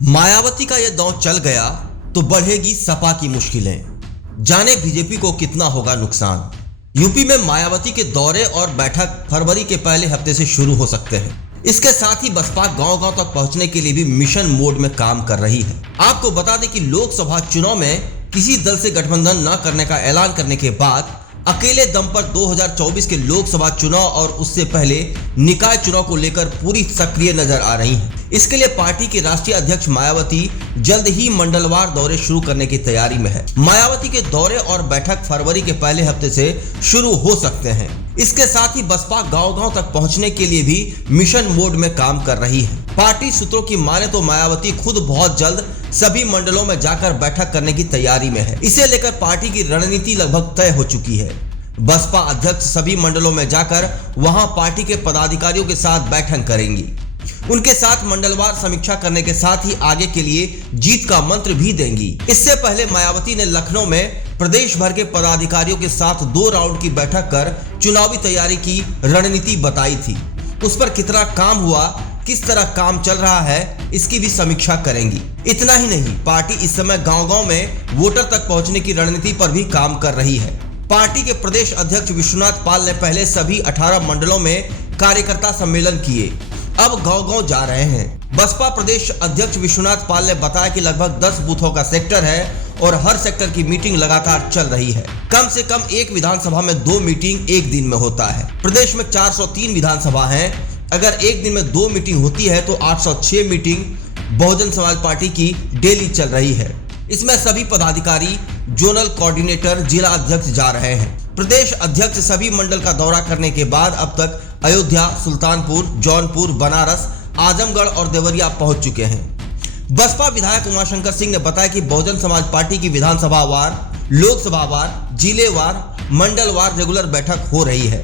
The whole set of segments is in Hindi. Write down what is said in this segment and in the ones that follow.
मायावती का यह दौर चल गया तो बढ़ेगी सपा की मुश्किलें। जाने बीजेपी को कितना होगा नुकसान। यूपी में मायावती के दौरे और बैठक फरवरी के पहले हफ्ते से शुरू हो सकते हैं। इसके साथ ही बसपा गांव-गांव तक पहुंचने के लिए भी मिशन मोड में काम कर रही है। आपको बता दें कि लोकसभा चुनाव में किसी दल से गठबंधन न करने का ऐलान करने के बाद अकेले दम पर 2024 के लोकसभा चुनाव और उससे पहले निकाय चुनाव को लेकर पूरी सक्रिय नजर आ रही हैं। इसके लिए पार्टी की राष्ट्रीय अध्यक्ष मायावती जल्द ही मंडलवार दौरे शुरू करने की तैयारी में है। मायावती के दौरे और बैठक फरवरी के पहले हफ्ते से शुरू हो सकते हैं। इसके साथ ही बसपा गांव-गांव तक पहुंचने के लिए भी मिशन मोड में काम कर रही है। पार्टी सूत्रों की माने तो मायावती खुद बहुत जल्द सभी मंडलों में जाकर बैठक करने की तैयारी में है। इसे लेकर पार्टी की रणनीति लगभग तय हो चुकी है। बसपा अध्यक्ष सभी मंडलों में जाकर वहां पार्टी के पदाधिकारियों के साथ बैठक करेंगी। उनके साथ मंडलवार समीक्षा करने के साथ ही आगे के लिए जीत का मंत्र भी देंगी। इससे पहले मायावती ने लखनऊ में प्रदेश भर के पदाधिकारियों के साथ 2 राउंड की बैठक कर चुनावी तैयारी की रणनीति बताई थी। उस पर कितना काम हुआ, किस तरह काम चल रहा है, इसकी भी समीक्षा करेंगी। इतना ही नहीं, पार्टी इस समय गांव-गांव में वोटर तक पहुंचने की रणनीति पर भी काम कर रही है। पार्टी के प्रदेश अध्यक्ष विश्वनाथ पाल ने पहले सभी 18 मंडलों में कार्यकर्ता सम्मेलन किए, अब गांव-गांव जा रहे हैं। बसपा प्रदेश अध्यक्ष विश्वनाथ पाल ने बताया कि लगभग 10 बूथों का सेक्टर है और हर सेक्टर की मीटिंग लगातार चल रही है। कम से कम एक विधानसभा में 2 मीटिंग एक दिन में होता है। प्रदेश में 403 विधानसभा हैं। अगर एक दिन में 2 मीटिंग होती है तो 806 मीटिंग बहुजन समाज पार्टी की डेली चल रही है। इसमें सभी पदाधिकारी, जोनल कोऑर्डिनेटर, जिला अध्यक्ष जा रहे हैं। प्रदेश अध्यक्ष सभी मंडल का दौरा करने के बाद अब तक अयोध्या, सुल्तानपुर, जौनपुर, बनारस, आजमगढ़ और देवरिया पहुंच चुके हैं। बसपा विधायक उमाशंकर सिंह ने बताया कि बहुजन समाज पार्टी की विधानसभा वार, लोकसभा वार, जिलेवार, मंडलवार रेगुलर बैठक हो रही है।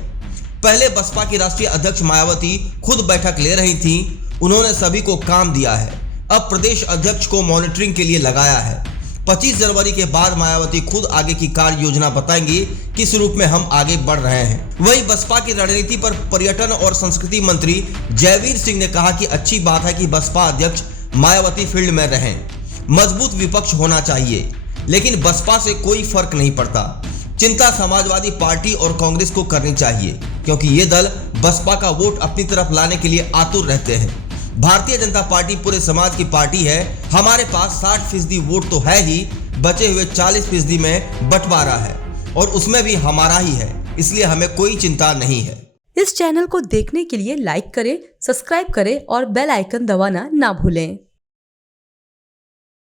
पहले बसपा की राष्ट्रीय अध्यक्ष मायावती खुद बैठक ले रही थी। उन्होंने सभी को काम दिया है। अब प्रदेश अध्यक्ष को मॉनिटरिंग के लिए लगाया है। 25 जनवरी के बाद मायावती खुद आगे की कार्य योजना बताएंगी, किस रूप में हम आगे बढ़ रहे हैं। वहीं बसपा की रणनीति पर पर्यटन और संस्कृति मंत्री जयवीर सिंह ने कहा कि अच्छी बात है कि बसपा अध्यक्ष मायावती फील्ड में रहें। मजबूत विपक्ष होना चाहिए, लेकिन बसपा से कोई फर्क नहीं पड़ता। चिंता समाजवादी पार्टी और कांग्रेस को करनी चाहिए, क्योंकि ये दल बसपा का वोट अपनी तरफ लाने के लिए आतुर रहते हैं। भारतीय जनता पार्टी पूरे समाज की पार्टी है। हमारे पास 60% वोट तो है ही, बचे हुए 40% में बंटवारा है और उसमें भी हमारा ही है, इसलिए हमें कोई चिंता नहीं है। इस चैनल को देखने के लिए लाइक करें, सब्सक्राइब करें और बेल आइकन दबाना ना भूलें।